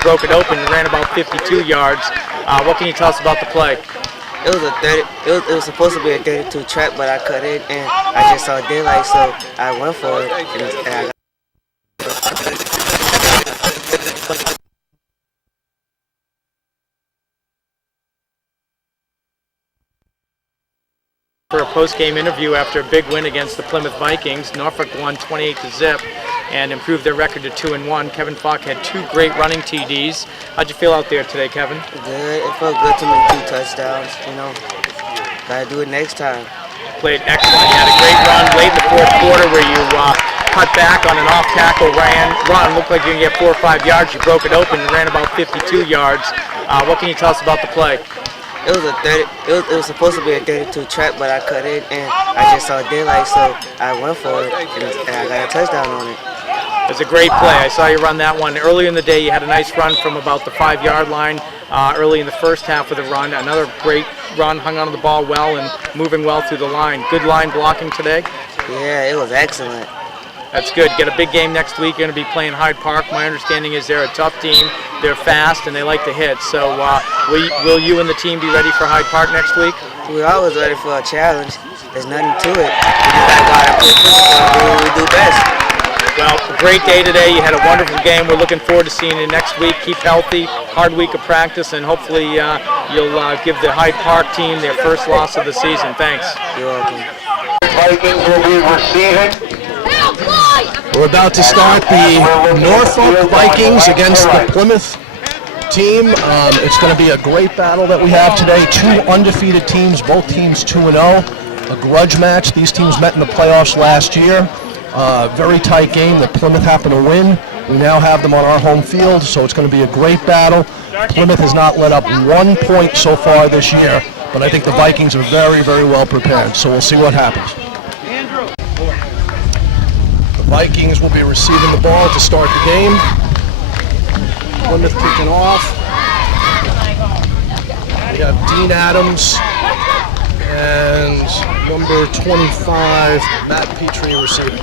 You broke it open and ran about 52 yards. What can you tell us about the play? It was it was supposed to be a 32 trap, but I cut it and I just saw daylight, so I went for it. And I got for a post-game interview after a big win against the Plymouth Vikings. Norfolk won 28-0 and improved their record to 2-1. Kevin Falk had 2 great running TDs. How'd you feel out there today, Kevin? good. It felt good to make 2 touchdowns. Gotta do it next time. Played excellent. You had a great run late in the fourth quarter where you cut back on an off-tackle run. Looked like you were going to get 4 or 5 yards. You broke it open and ran about 52 yards. What can you tell us about the play? It was supposed to be a 32 trap, but I cut it and I just saw daylight, so I went for it and I got a touchdown on it. It was a great play. I saw you run that one. Earlier in the day, you had a nice run from about the 5-yard line early in the first half of the run. Another great run, hung onto the ball well and moving well through the line. Good line blocking today? Yeah, it was excellent. That's good. Get a big game next week. You're going to be playing Hyde Park. My understanding is they're a tough team. They're fast and they like to hit. So will you and the team be ready for Hyde Park next week? We're always ready for a challenge. There's nothing to it. We just gotta go out and play football and do what we do best. Well, a great day today. You had a wonderful game. We're looking forward to seeing you next week. Keep healthy. Hard week of practice, and hopefully you'll give the Hyde Park team their first loss of the season. Thanks. You're welcome. Vikings will be receiving. We're about to start the Norfolk Vikings against the Plymouth team. It's going to be a great battle that we have today. 2 undefeated teams, both teams 2-0. A grudge match. These teams met in the playoffs last year. Very tight game that Plymouth happened to win. We now have them on our home field, so it's going to be a great battle. Plymouth has not let up 1 point so far this year, but I think the Vikings are very, very well prepared, so we'll see what happens. The Vikings will be receiving the ball to start the game. Plymouth kicking off. We have Dean Adams and number 25, Matt Petrie, receiving.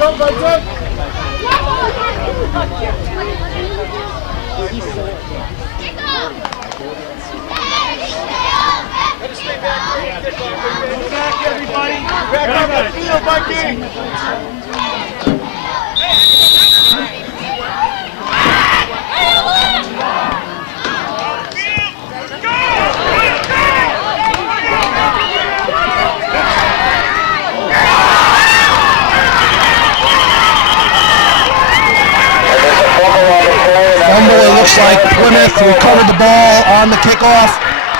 It looks like Plymouth recovered the ball on the kickoff.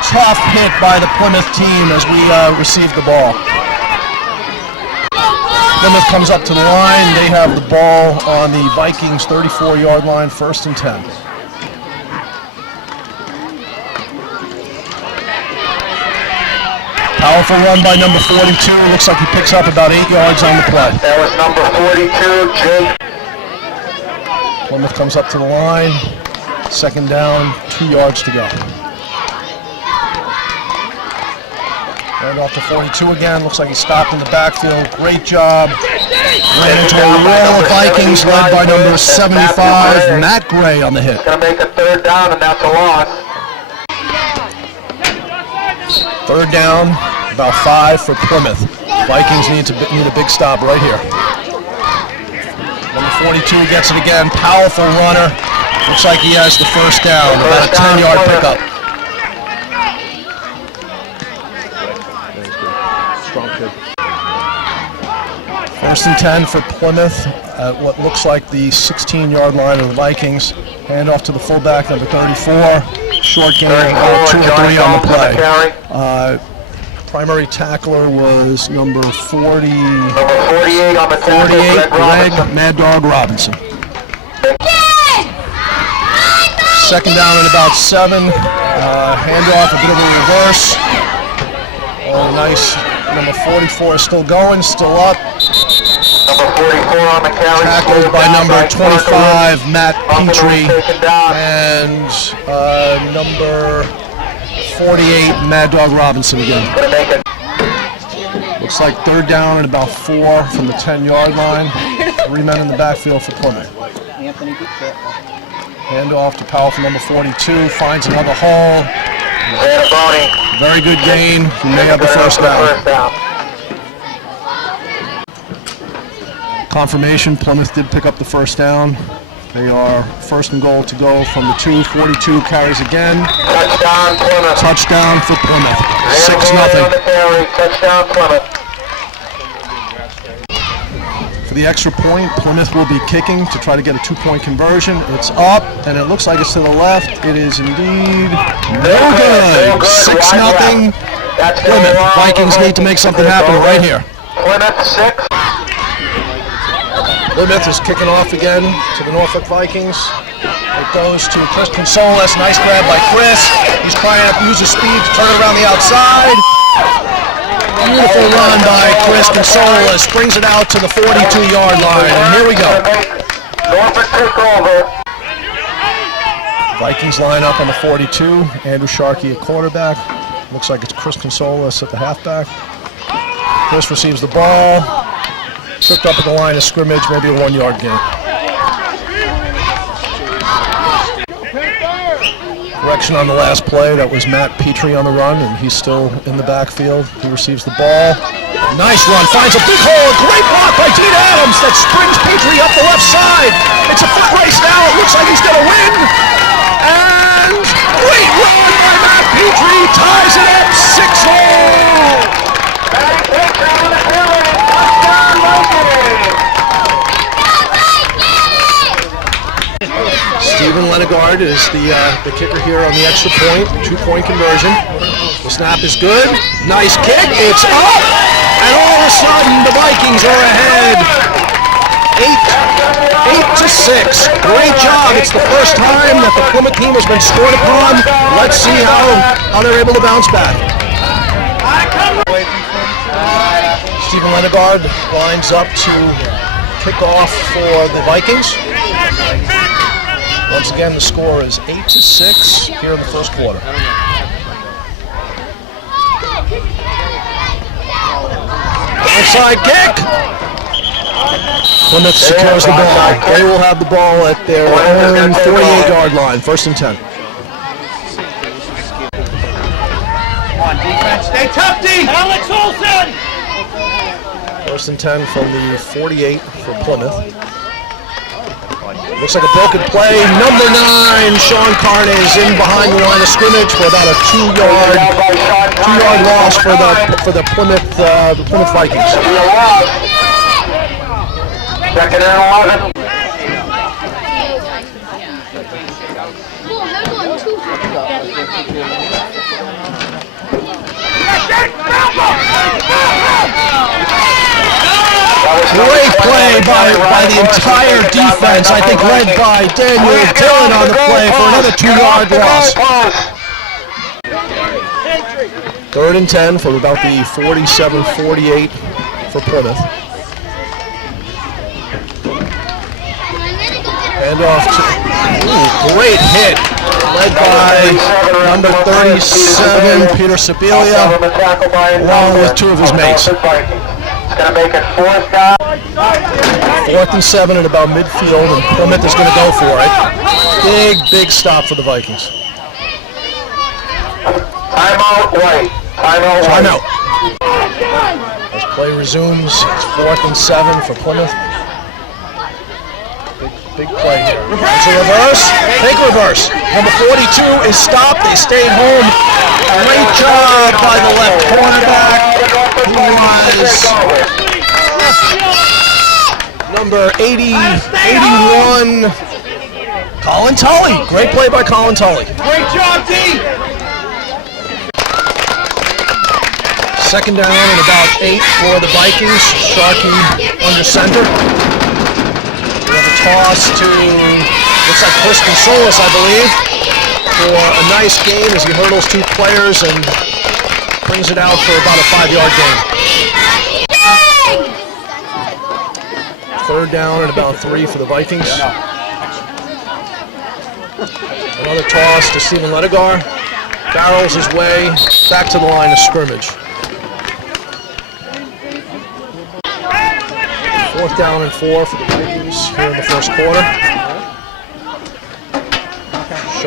Tough hit by the Plymouth team as we receive the ball. Plymouth comes up to the line. They have the ball on the Vikings 34-yard line, 1st and 10. Powerful run by number 42. Looks like he picks up about 8 yards on the play. That was number 42, Jake. Plymouth comes up to the line. 2nd down, 2 yards to go. And off to 42 again. Looks like he stopped in the backfield. Great job. Ran into a row of Vikings led by number 75, Matt Gray on the hit. Gonna make a 3rd down, and that's a loss. 3rd down, about 5 for Plymouth. Vikings need a big stop right here. Number 42 gets it again. Powerful runner. Looks like he has the 1st down. About a 10-yard pickup. 1st and 10 for Plymouth at what looks like the 16-yard line of the Vikings. Hand off to the fullback, number 34. Short gain, 2 or 3 on the play. Primary tackler was number 40. Number 48 on the tackle, 48, Greg Greg Mad Dog Robinson. 2nd down and about 7. Handoff, a bit of a reverse. Oh, nice. Number 44 is still going, still up. Number 44 on the carry. Tackled by number 25, Matt Petrie. And number 48, Mad Dog Robinson again. Looks like 3rd down and about 4 from the 10-yard line. 3 men in the backfield for Plymouth. Hand off to powerful number 42, finds another hole. Zanaboni. Very good gain. He may have the first down. Confirmation, Plymouth did pick up the first down. They are first and goal to go from the 2. 42 carries again. Touchdown, Plymouth. Touchdown for Plymouth. Zanaboni on the 6-0. carry. Touchdown, Plymouth. For the extra point, Plymouth will be kicking to try to get a 2-point conversion. It's up, and it looks like it's to the left. It is indeed no good. 6-0. Plymouth. Vikings need to make something happen right here. Plymouth 6. Plymouth is kicking off again to the Norfolk Vikings. It goes to Chris Consolas. Nice grab by Chris. He's trying to use his speed to turn it around the outside. Beautiful run by Chris Consolas. Brings it out to the 42-yard line. And here we go. Norfolk take over. Vikings line up on the 42. Andrew Sharkey at quarterback. Looks like it's Chris Consolas at the halfback. Chris receives the ball. Tripped up at the line of scrimmage, maybe a 1-yard gain. Correction on the last play, that was Matt Petrie on the run, and he's still in the backfield. He receives the ball. Nice run, finds a big hole, a great block by Dean Adams that springs Petrie up the left side. It's a foot race now, it looks like he's going to win. And great run by Matt Petrie, ties it up 6-0. Stephen Lenegard is the kicker here on the extra point, 2-point conversion. The snap is good. Nice kick. It's up. And all of a sudden, the Vikings are ahead. 8-6. Great job. It's the first time that the Plymouth team has been scored upon. Let's see how they're able to bounce back. Stephen Lenegard lines up to kick off for the Vikings. Once again, the score is 8-6 here in the first quarter. Onside kick! Plymouth secures the ball. They will have the ball at their own 48-yard line, 1st and 10. On defense, stay tough, D! Alex Olsen! 1st and 10 from the 48 for Plymouth. Looks like a broken play. Number 9, Sean Carney is in behind the line of scrimmage for about a 2-yard loss for the Plymouth Vikings. Second and 11. Great play by the entire defense, I think led by Daniel Dillon on the play for another 2-yard loss. 3rd and 10 from about the 47-48 for Plymouth. Hand off to, great hit, led by number 37, Peter Sibilia, along with 2 of his mates. Gonna make it 4th down. 4th and 7 at about midfield, and Plymouth is going to go for it. Big stop for the Vikings. Timeout, White. Timeout. As play resumes, it's 4th and 7 for Plymouth. Big play here. It's a reverse. Take reverse. Number 42 is stopped. They stayed home. Great job by the left cornerback, who was number 81, Colin Tully. Great play by Colin Tully. Great job, D! 2nd down and about 8 for the Vikings. Sharkey under center. We have a toss to, looks like Chris Consolas, I believe, for a nice gain as he hurdles 2 players and brings it out for about a 5-yard gain. 3rd down and about 3 for the Vikings. Another toss to Stephen Lenegard. Barrels his way back to the line of scrimmage. 4th down and 4 for the Vikings here in the first quarter.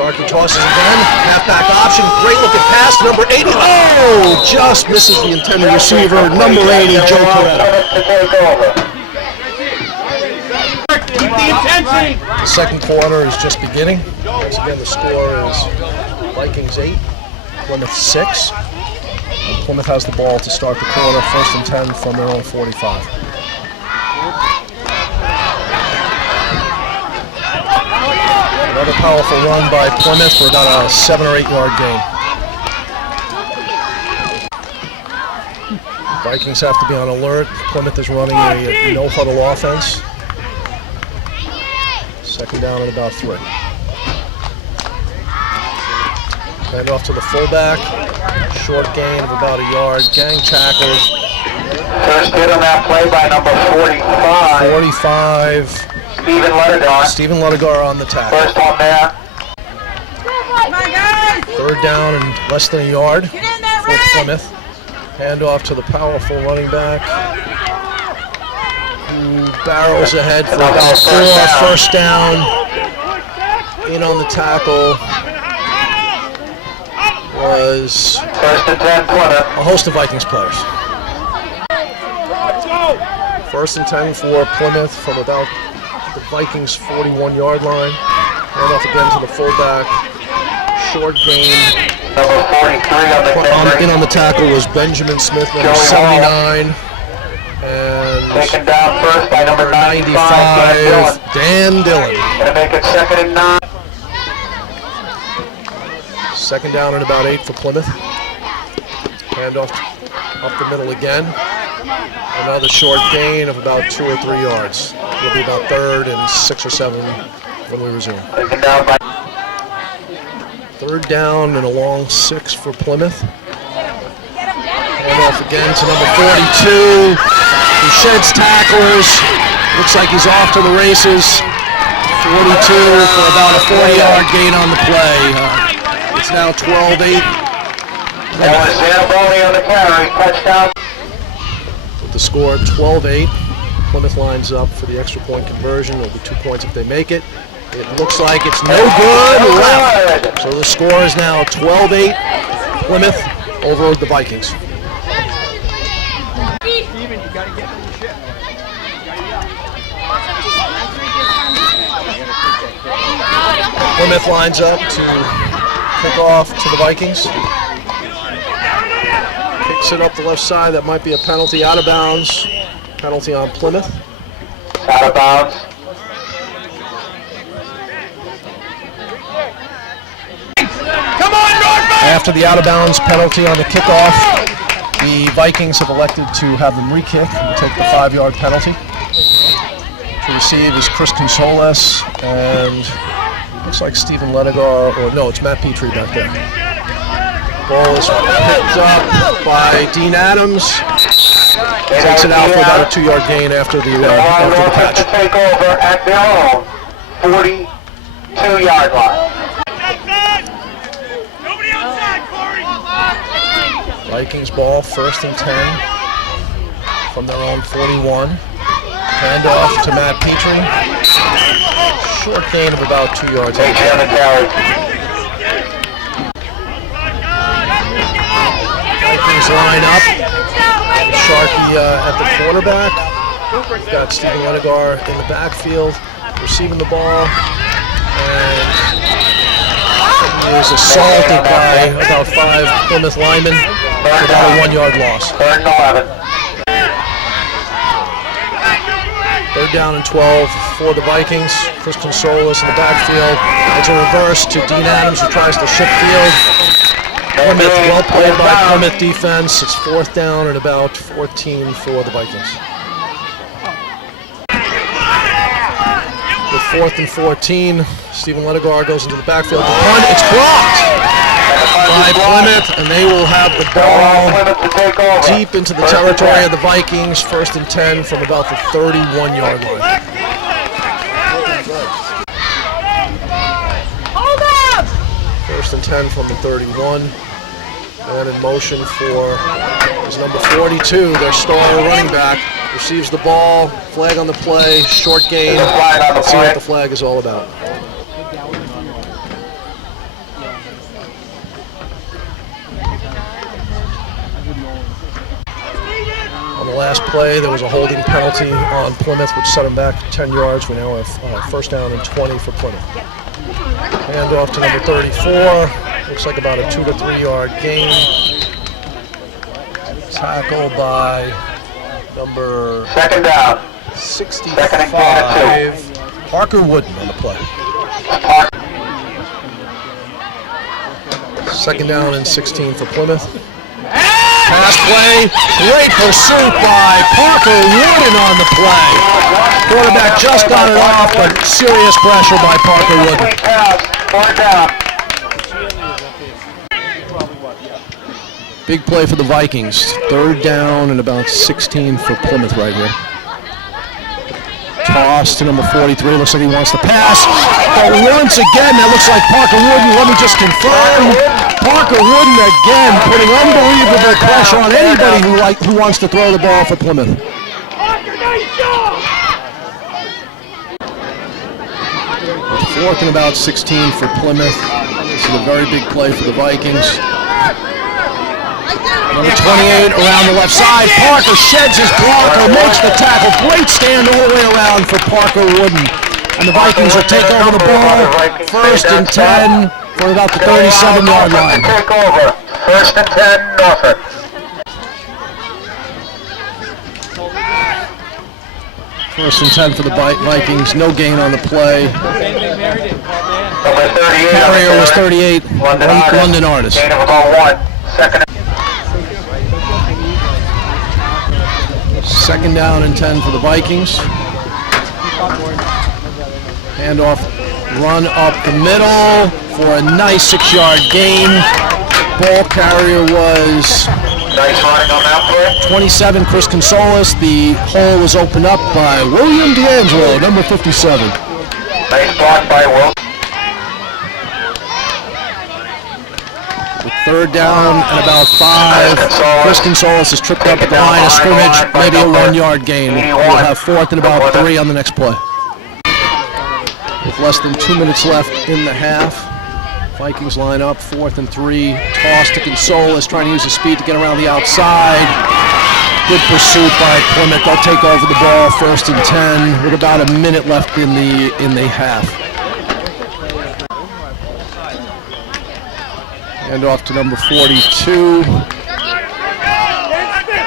Sharkey tosses again. Halfback option. Great looking pass. Number 80. Oh! Just misses the intended receiver. Number 80, Joe Coretta. Keep the intensity. The second quarter is just beginning. Once again, the score is Vikings 8, Plymouth 6. And Plymouth has the ball to start the quarter, 1st and 10 from their own 45. Another powerful run by Plymouth for about a 7 or 8 yard gain. Vikings have to be on alert. Plymouth is running a no-huddle offense. Second down and about 3. Hand off to the fullback. Short gain of about a yard. Gang tackles. First hit on that play by number 45. 45. Stephen Ledegar on the tackle. First one there. Third down and less than a yard for Plymouth. Hand off to the powerful running back, who barrels ahead for about 4. First down. In on the tackle was First and 10 Plymouth. a host of Vikings players. 1st and 10 for Plymouth from about the Vikings' 41-yard line. Hand off again to the fullback. Short gain. Number 43 on the In on the tackle was Benjamin Smith, number 79. And taken down first by number 95, Dan Dillon. Gonna make it 2nd and 9. Second down and about 8 for Plymouth. Hand off up the middle again. Another short gain of about 2 or 3 yards. It'll be about 3rd and 6 or 7 when we resume. Taken down by 3rd down and a long 6 for Plymouth. Hand off again to number 42. He sheds tacklers. Looks like he's off to the races. 42 for about a 40-yard gain on the play. It's now 12-8. that was Zanaboni on the carry. Touchdown. With the score 12-8. Plymouth lines up for the extra point conversion. It'll be 2 points if they make it. It looks like it's no good. Left. So the score is now 12-8. Plymouth over the Vikings. Plymouth lines up to kick off to the Vikings. Kicks it up the left side. That might be a penalty out of bounds. Penalty on Plymouth. Out of bounds. Come on, Norfolk! After the out of bounds penalty on the kickoff, the Vikings have elected to have them re-kick and take the 5-yard penalty. To receive is Chris Consoles and looks like Stephen Ledegar, or no, it's Matt Petrie back there. Ball is picked up by Dean Adams. Takes it out for about a 2-yard gain after the catch. To take over at their own 42-yard line. Nobody outside, Corey! Vikings ball, 1st and 10 from their own 41. Hand off to Matt Petrie. Short gain of about 2 yards. Takes on the carry. Vikings line up. Sharkey at the quarterback. We've got Stephen Ledegar in the backfield, receiving the ball. And he was assaulted by about 5 Plymouth linemen for about a 1-yard loss. 3rd and 11. 3rd down and 12 for the Vikings. Chris Consoles in the backfield. It's a reverse to Dean Adams, who tries to shift field. Plymouth, well played by Plymouth defense. It's 4th down and about 14 for the Vikings. With 4th and 14, Stephen Ledegar goes into the backfield. The punt, it's blocked by Plymouth, and they will have the ball deep into the territory of the Vikings. 1st and 10 from about the 31-yard line. First and 10 from the 31. And in motion for is number 42, their star running back. Receives the ball, flag on the play, short gain. Let's see what the flag is all about. last play, there was a holding penalty on Plymouth, which set them back 10 yards. We now have first down and 20 for Plymouth. Hand off to number 34. Looks like about a 2 to 3 yard gain. Tackle by number Second down. 65. Parker Wooden on the play. Second down and 16 for Plymouth. Pass play, great pursuit by Parker Wooden on the play. Quarterback just got it off, but serious pressure by Parker Wooden. Big play for the Vikings. Third down and about 16 for Plymouth right here. Toss to number 43. Looks like he wants to pass. But once again, that looks like Parker Wooden. Let me just confirm. Parker Wooden again putting unbelievable pressure on anybody who wants to throw the ball for Plymouth. Fourth and about 16 for Plymouth. This is a very big play for the Vikings. Number 28 around the left side. Parker sheds his blocker, makes the tackle. Great stand all the way around for Parker Wooden. And the Vikings will take over the ball. First and 10 for about the 37-yard line. Take over. First and 10, Norfolk. First and 10 for the Vikings. No gain on the play. Number 38. Carrier was 38. London Artist. Gain of about 1. Second down and 10 for the Vikings. Handoff, run up the middle for a nice 6-yard gain. Ball carrier was Nice running on that play. 27, Chris Consolis. The hole was opened up by William D'Angelo, number 57. Nice block by Will. With third down and about 5. Chris Consolis is tripped up at the line of scrimmage, maybe a 1-yard gain. We'll have fourth and about 3 on the next play. With less than 2 minutes left in the half, Vikings line up, 4th and 3. Toss to Consolis, trying to use his speed to get around the outside. Good pursuit by Plymouth. They'll take over the ball, first and 10, with about a minute left in the half. Hand off to number 42.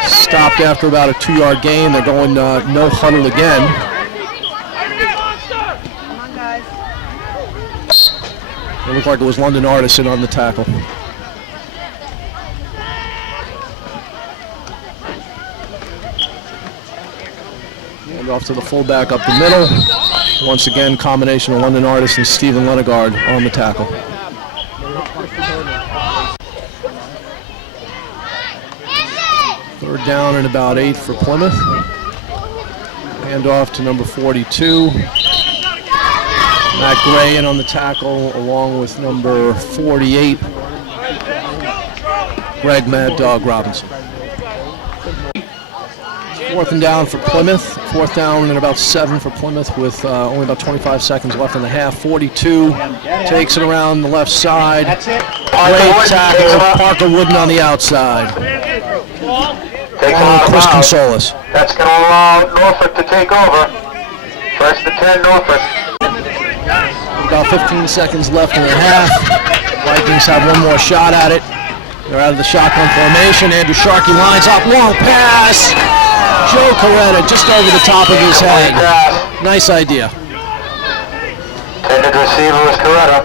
Stopped after about a 2-yard gain. They're going no huddle again. It looked like it was London Artisan on the tackle. Hand off to the fullback up the middle. Once again, combination of London Artisan and Stephen Lenegard on the tackle. Third down and about 8 for Plymouth. Hand off to number 42. Matt Gray in on the tackle along with number 48, Greg Mad Dog Robinson. Fourth and down for Plymouth. Fourth down and about 7 for Plymouth with only about 25 seconds left in the half. 42 takes it around the left side. Great tackle. Parker Wooden on the outside. Chris Consolis. That's going to allow Norfolk to take over. First and 10, Norfolk. About 15 seconds left in the half. Vikings have one more shot at it. They're out of the shotgun formation. Andrew Sharkey lines up. Long pass. Joe Coretta just over the top of his head. Nice idea. Intended receiver was Coretta.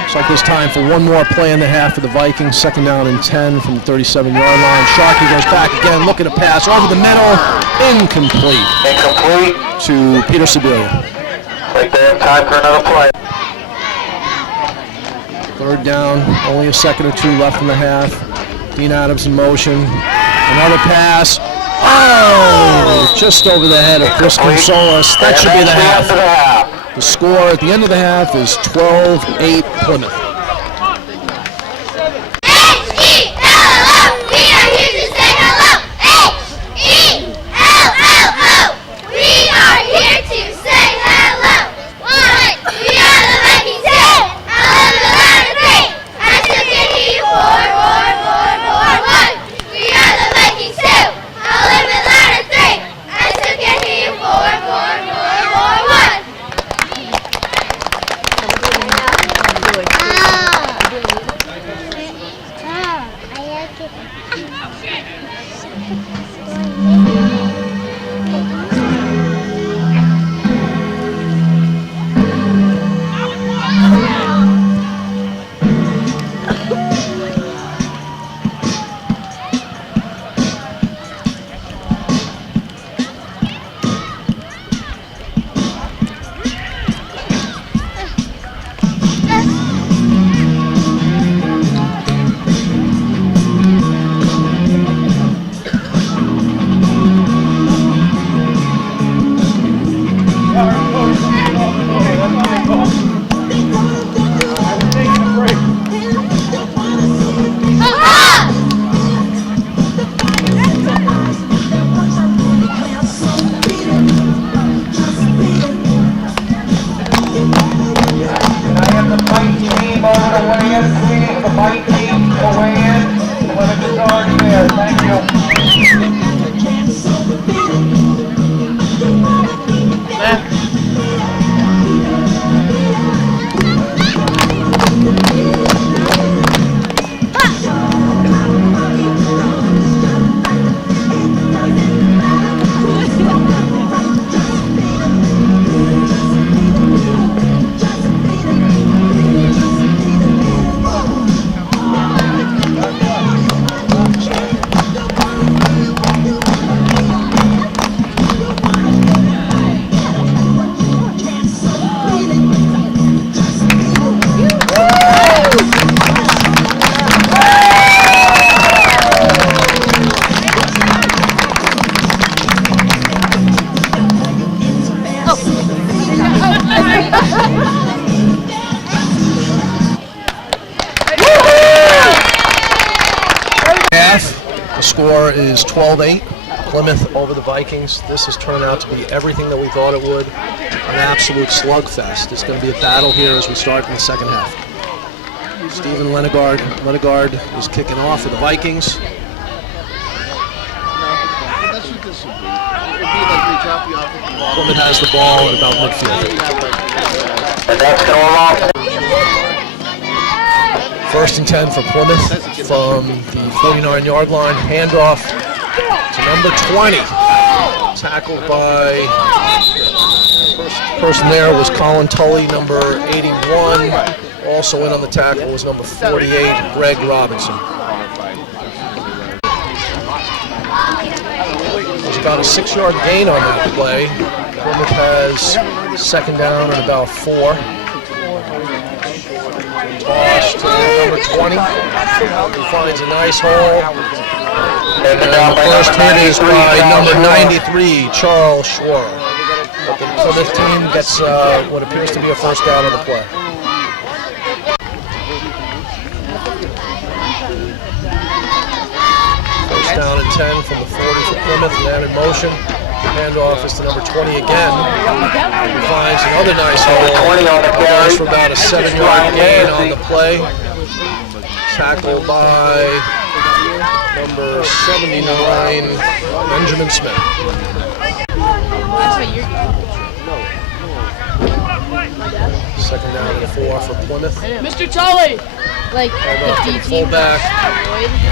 Looks like there's time for one more play in the half for the Vikings. Second down and 10 from the 37-yard line. Sharkey goes back again, looking to pass over the middle. Incomplete. Incomplete. To Peter Sibilia. Like they have time for another play. Third down, only a second or 2 left in the half. Dean Adams in motion. Another pass. Oh! Just over the head of Chris Consolis. That should be the half. The score at the end of the half is 12-8 Plymouth. H-E-L-L-O! We are here to say hello! H-E-L-L-O! We are here to say hello! One! We are the Vikings! Two! I love the line of 3! I still can hear you 4, 4. score is 12-8. Plymouth over the Vikings. This has turned out to be everything that we thought it would. An absolute slugfest. It's going to be a battle here as we start in the second half. Stephen Lenegard is kicking off for the Vikings. Plymouth has the ball at about midfield. And that's going off. 1st and 10 for Plymouth from the 49-yard line. Handoff to number 20. Tackled by, first person there was Colin Tully, number 81. Also in on the tackle was number 48, Greg Robinson. There's about a 6-yard gain on that play. Plymouth has 2nd down and about 4. Toss to number 20. He finds a nice hole. And the first hit is by number 93, Charles Schwarr. But the Plymouth team gets what appears to be a 1st down on the play. First down and 10 from the 40 for Plymouth. Man in motion. Handoff is to number 20 again. He finds another nice hole. Goes for about a 7-yard gain on the play. Tackled by number 79, Benjamin Smith. Second down and 4 for Plymouth. Mr. Tully! Like the fullback.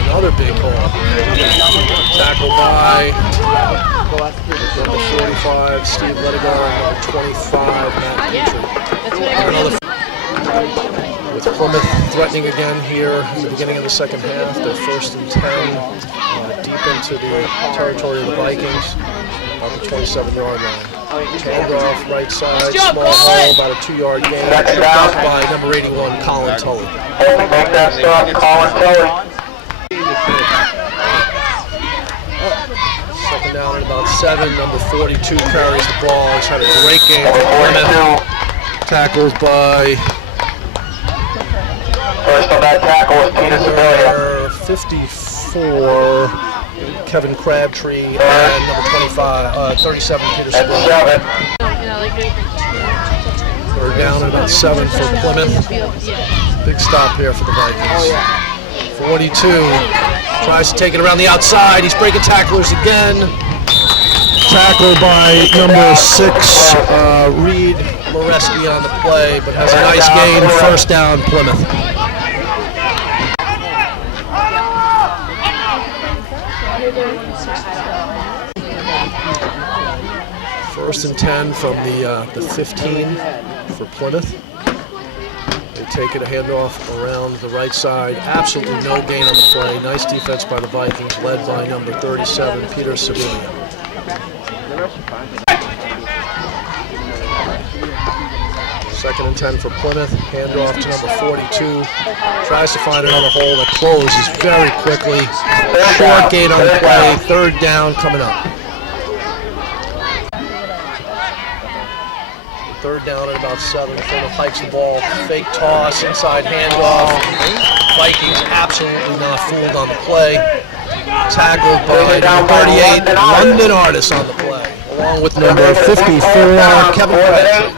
Another big hole. Tackled by number 45, Steve Lettigar, number 25, Matt Petrie. With Plymouth threatening again here in the beginning of the second half. They're 1st and 10, deep into the territory of the Vikings on the 27-yard line. Handoff right side, small hole, about a 2-yard gain. Tripped up by number 81, Colin Tully. Make that stop, Colin Tully. Second down and about 7. Number 42 carries the ball. He's had a great game for Plymouth. Tackled by First on that tackle was Peter Sibilia. 54, Kevin Crabtree, and number 37, Peter Sibilia. Third down and about 7 for Plymouth. Big stop here for the Vikings. 42 tries to take it around the outside. He's breaking tacklers again. Tackled by number 6, Reed Moreski on the play, but has a nice gain. 1st down, Plymouth. First and 10 from the 15 for Plymouth. They take it a handoff around the right side. Absolutely no gain on the play. Nice defense by the Vikings, led by number 37, Peter Sibilia. Second and 10 for Plymouth. Handoff to number 42. Tries to find another hole that closes very quickly. Short gain on the play. 3rd down coming up. 3rd down at about 7. Plymouth hikes the ball. Fake toss, inside handoff. Vikings absolutely not fooled on the play. Tackled by number 38, London Artis on the play, along with number 54, Kevin Crabtree.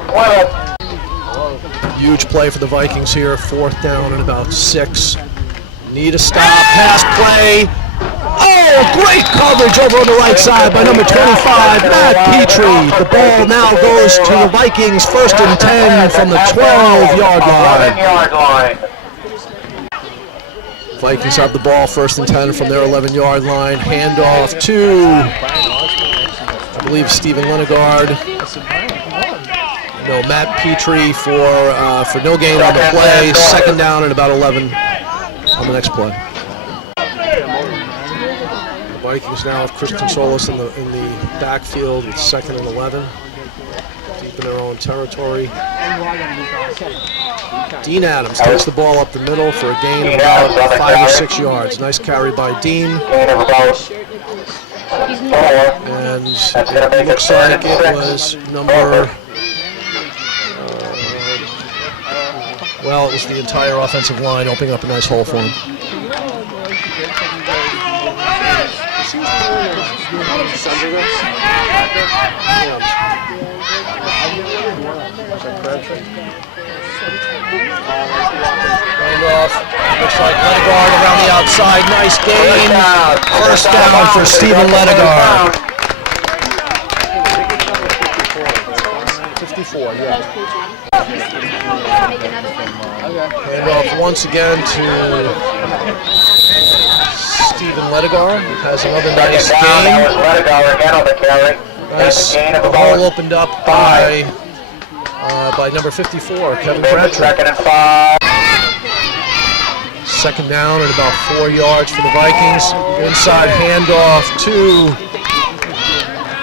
Huge play for the Vikings here. 4th down and about 6. Need a stop. Pass play. Oh, great coverage over on the right side by number 25, Matt Petrie. The ball now goes to the Vikings. 1st and 10 from the 12-yard line. Vikings have the ball. 1st and 10 from their 11-yard line. Handoff to, I believe, Stephen Lenegard. No, Matt Petrie for no gain on the play. 2nd down and about 11 on the next play. The Vikings now have Chris Consolis in the backfield with 2nd and 11, deep in their own territory. Dean Adams takes the ball up the middle for a gain of about 5 or 6 yards. Nice carry by Dean. And it looks like it was number. Well, it was the entire offensive line opening up a nice hole for him. Looks like Ledegaard around the outside. Nice gain. First down for Stephen Ledegaard. 54, yeah. Hand off once again to Stephen Ledegaard. Has another nice gain. Nice. The hole opened up by number 54, Kevin Crabtree. Second down and about 4 yards for the Vikings. Inside handoff to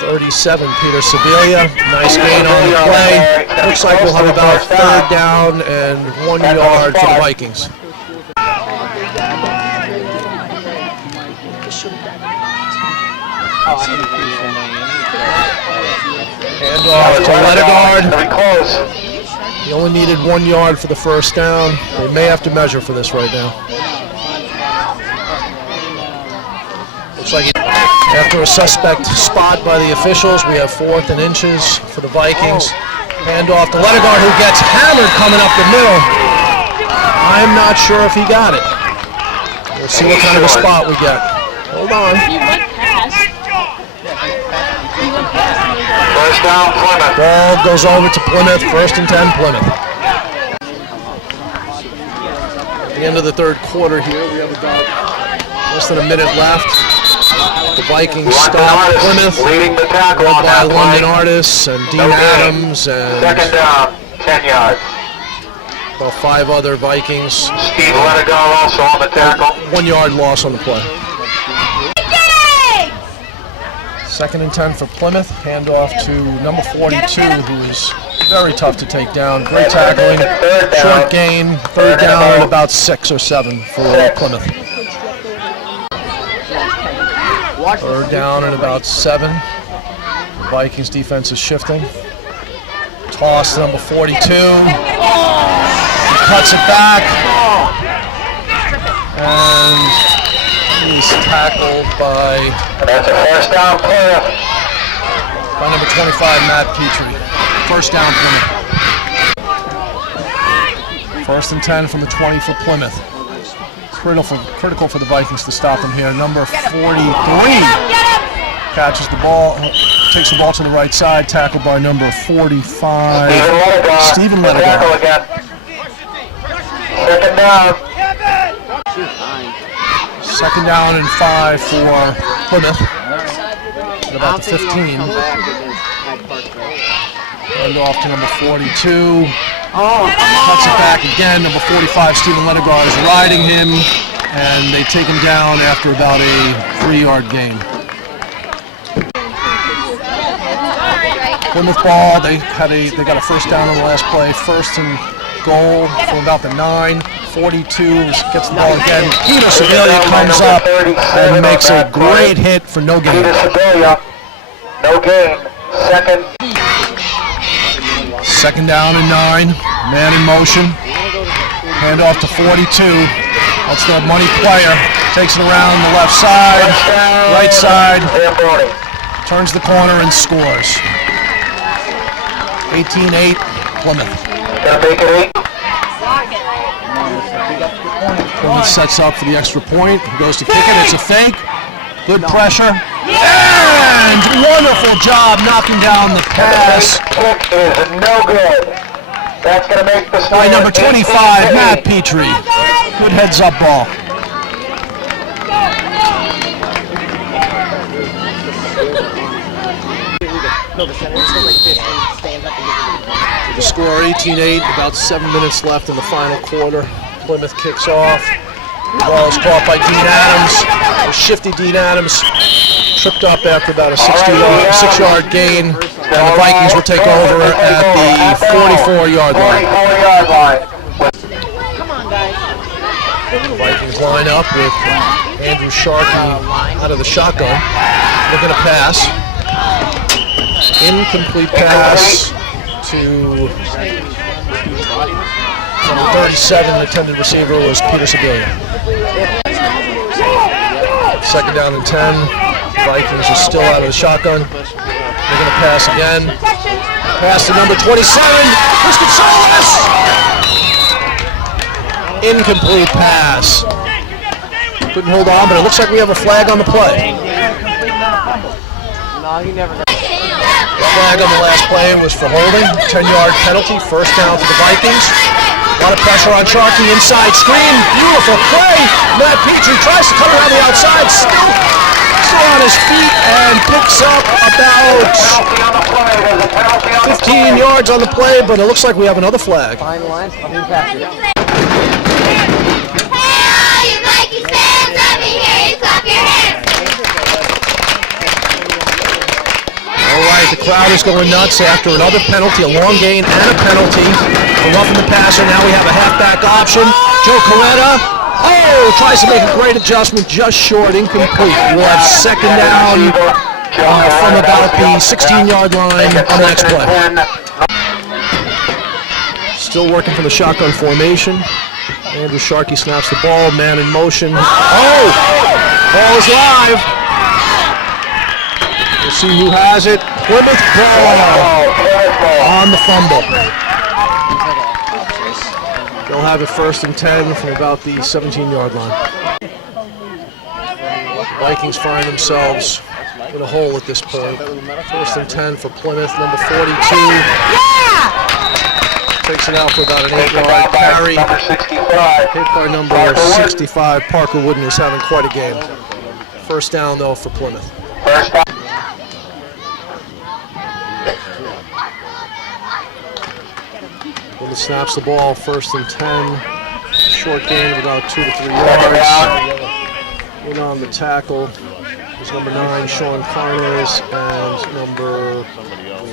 37, Peter Sibilia. Nice gain on the play. Looks like we'll have about third down and 1 yard for the Vikings. Handoff to Ledegaard. He only needed 1 yard for the first down. They may have to measure for this right now. Looks like after a suspect spot by the officials, we have 4th and inches for the Vikings. Handoff to Ledegaard, who gets hammered coming up the middle. I'm not sure if he got it. We'll see what kind of a spot we get. Hold on. First down, Plymouth. Ball goes over to Plymouth. 1st and 10, Plymouth. At the end of the third quarter here, we have about less than a minute left. The Vikings stop Plymouth, Leading the tackle led on by that London play. Artis and Dean No gain. Adams and Second down, 10 yards. about 5 other Vikings. Steve Ledegaard also on the tackle. 1 yard loss on the play. 2nd and 10 for Plymouth. Handoff to number 42, who is very tough to take down. Great tackling, short gain, third down at about 6 or 7 for Plymouth. Third down at about 7. The Vikings defense is shifting. Toss to number 42. He cuts it back. And he's tackled by That's a first down, Plymouth. number 25, Matt Petrie. First down, Plymouth. 1st and 10 from the 20 for Plymouth. Critical for the Vikings to stop him here. Number 43 catches the ball, takes the ball to the right side, tackled by number 45, Stephen Ledegaard. Tackle again. Second down. 2nd down and 5 for Plymouth. At about the 15. Hand off to number 42. Cuts it back again. Number 45, Stephen Ledegaard, is riding him, and they take him down after about a 3-yard gain. Plymouth ball. They got a first down on the last play. 1st and goal from about the 9. 42 gets the ball again. Peter Sibilia comes up and makes a great hit for no gain. Peter Sibilia, no gain. Second down and 9. Man in motion. Hand off to 42. That's the money player. Takes it around the left side, right side. Turns the corner and scores. 18-8, Plymouth. Plymouth sets up for the extra point. He goes to kick it. It's a fake. Good pressure. And wonderful job knocking down the pass Kick is no good. That's going to make the by number 25, Matt Petrie. Good heads-up ball. The score 18-8, about 7 minutes left in the final quarter. Plymouth kicks off. The ball is caught by Dean Adams. A shifty Dean Adams tripped up after about a 6-yard gain. And the Vikings will take over at the 44-yard line. The Vikings line up with Andrew Sharkey out of the shotgun. Looking to pass. Incomplete pass to number 37, the intended receiver was Peter Sibilia. 2nd down and 10. Vikings are still out of the shotgun. They're going to pass again. Pass to number 27, Chris Gonzalez. Incomplete pass. Couldn't hold on, but it looks like we have a flag on the play. The flag on the last play was for holding. 10-yard penalty, first down for the Vikings. A lot of pressure on Sharkey, inside screen, beautiful play. Matt Petrie tries to come around the outside, still on his feet and picks up about 15 yards on the play, but it looks like we have another flag. Hey, all you Vikings fans, let me hear you clap your hands. All right, the crowd is going nuts after another penalty, a long gain and a penalty. A roughing the passer, now we have a halfback option. Joe Coretta, tries to make a great adjustment, just short, incomplete. We'll have second down from about the 16-yard line on the next play. Still working from the shotgun formation. Andrew Sharkey snaps the ball, man in motion. Ball is live. We'll see who has it. Plymouth ball on the fumble. They'll have it first and 10 from about the 17-yard line. Vikings find themselves in a hole at this point. First and 10 for Plymouth, number 42. Takes it out for about an 8-yard carry. Hit by number 65. Parker Wooden is having quite a game. First down, though, for Plymouth. Plymouth snaps the ball, first and 10. Short gain of about 2 to 3 yards. In on the tackle is number 9, Sean Connors, and number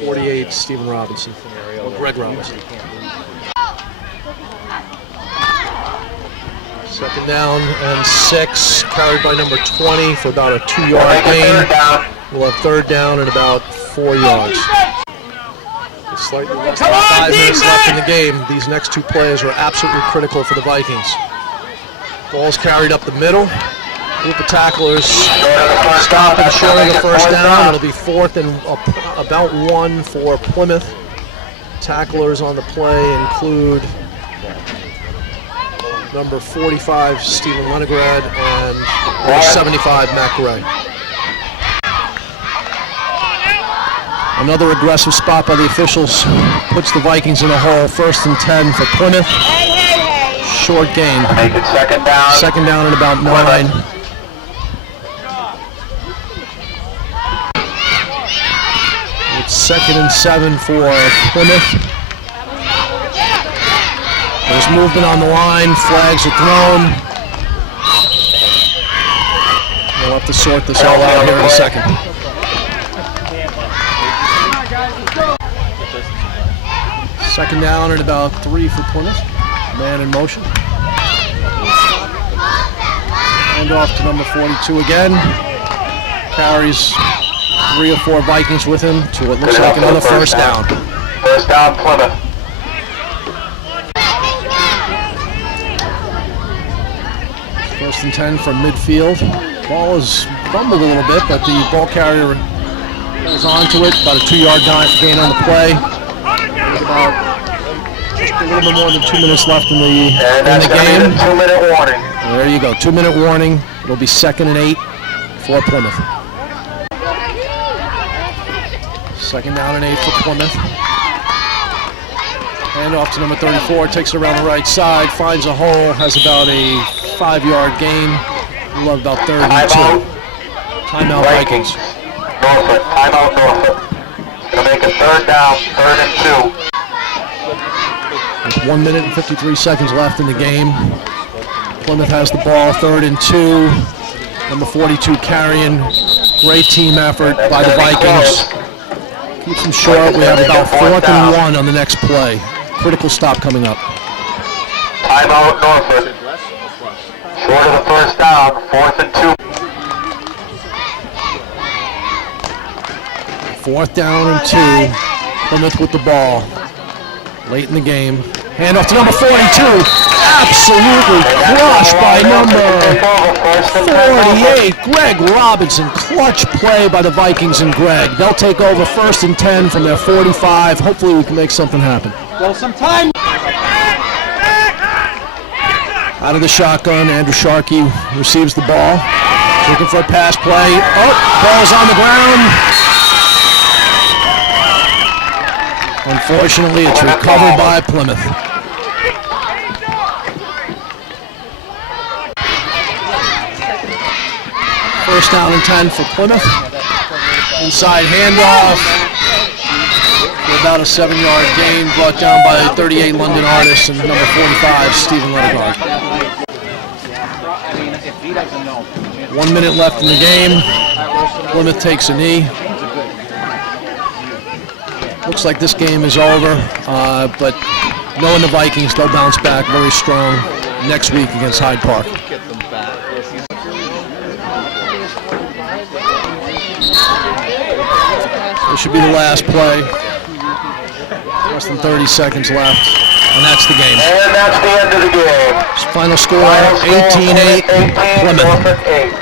48, Stephen Robinson. Or Greg Robinson. Second down and 6, carried by number 20 for about a 2-yard gain. We'll have third down and about 4 yards. Slightly less than 5 minutes left in the game. These next two plays are absolutely critical for the Vikings. Ball's carried up the middle. Group of tacklers stop and showing the first down. It'll be fourth and about 1 for Plymouth. Tacklers on the play include number 45, Stephen Leningrad, and number 75, Matt Gray. Another aggressive spot by the officials puts the Vikings in a hole. First and 10 for Plymouth. Short gain. Make it second down. Second down and about 9. It's second and 7 for Plymouth. There's movement on the line. Flags are thrown. We'll have to sort this all out here in a second. Second down and about 3 for Plymouth. Man in motion. Hand off to number 42 again. Carries 3 or 4 Vikings with him to what looks like another first down. First down, Plymouth. First and 10 from midfield. Ball is fumbled a little bit, but the ball carrier is onto it. About a 2-yard gain on the play. About just a little bit more than 2 minutes left in the game. 2-minute warning. There you go, 2-minute warning. It'll be second and 8 for Plymouth. Second down and 8 for Plymouth. Hand off to number 34, takes it around the right side, finds a hole, has about a 5-yard gain. We'll have about third and 2. Timeout Vikings. Norfolk, timeout Norfolk. Gonna make a third down, third and 2. With 1 minute and 53 seconds left in the game. Plymouth has the ball, third and 2. Number 42 carrying. Great team effort by the Vikings. Keeps them short. We have about 4th and 1 on the next play. Critical stop coming up. Timeout Norfolk. Short of the first down, 4th and 2. 4th down and 2. Plymouth with the ball. Late in the game. Hand off to number 42. absolutely crushed by number 48, Greg Robinson. Clutch play by the Vikings and Greg. They'll take over 1st and 10 from their 45. Hopefully we can make something happen. Well, some time. Out of the shotgun, Andrew Sharkey receives the ball. Looking for a pass play. Oh, ball's on the ground. Unfortunately, it's recovered by Plymouth. First down and 10 for Plymouth. Inside handoff. For about a 7-yard gain, brought down by 38 London Artists and number 45, Stephen Lettegard. 1 minute left in the game. Plymouth takes a knee. Looks like this game is over, but knowing the Vikings, they'll bounce back very strong next week against Hyde Park. This should be the last play. Less than 30 seconds left, and that's the game. And that's the end of the game. Final score, 18-8, Plymouth.